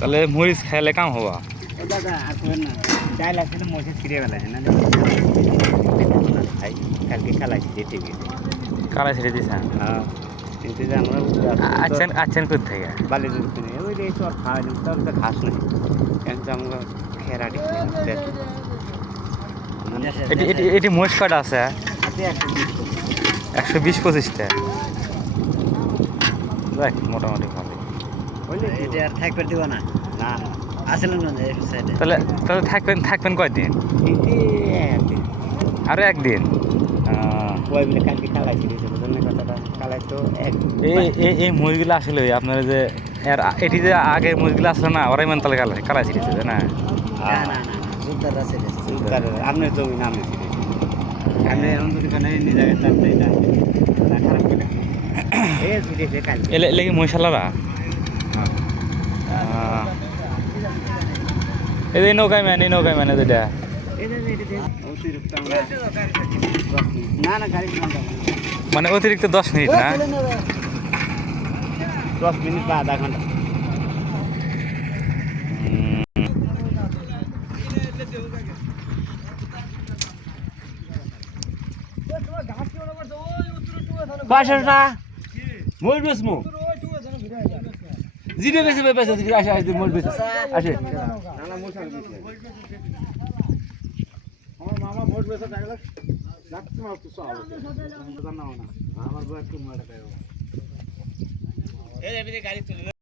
তাহলে মরিচ খাইলে কাম হবা দাদা আসবেন না ডাইল আসলে মরিচ ছিঁড়ে ফেলাছে না কালকে খালাইছি যেতে গেছে কালা ছেড়ে দিয়েছেন হ্যাঁ কিন্তু যে আমরা আচ্ছেন কোথা থেকে বালি দিতে নেই ওই যে তোর খাওয়া দিন তোর তো ঘাস নেই কিন্তু আমরা খেরাটি এটি মহিষ কাটা আছে 120-25টা দেখ মোটামুটি ভালো এটা আর থাকবে দিব না না আসলে না সাইডে তাহলে তাহলে থাকবেন কয়দিন আরো একদিন ওই বলে কালকে খালাইছি কথাটা খালাই তো এই মুরগিগুলো আসলে আপনার যে এটি যে আগে মুরগিগুলো আসলে না ওরাই মান তাহলে কালাই ছিড়েছে না আপনার জমি না আমি আমি নিজে খারাপ করে লেগে মহিষালারা এই নৌকায় ম্যান যেটা মানে অতিরিক্ত 10 মিনিট না 10 মিনিট বা আধা ঘন্টা বাসাটা মোল বেসমু জিরে বেসে বেসে আসে আসে মোল বেসে আসে আমার মামা মোল বেসে ডাকলা যাচ্ছে মাছ তো সব জানা না আমার বউ একটু মারা দেয় এই গাড়ি চলে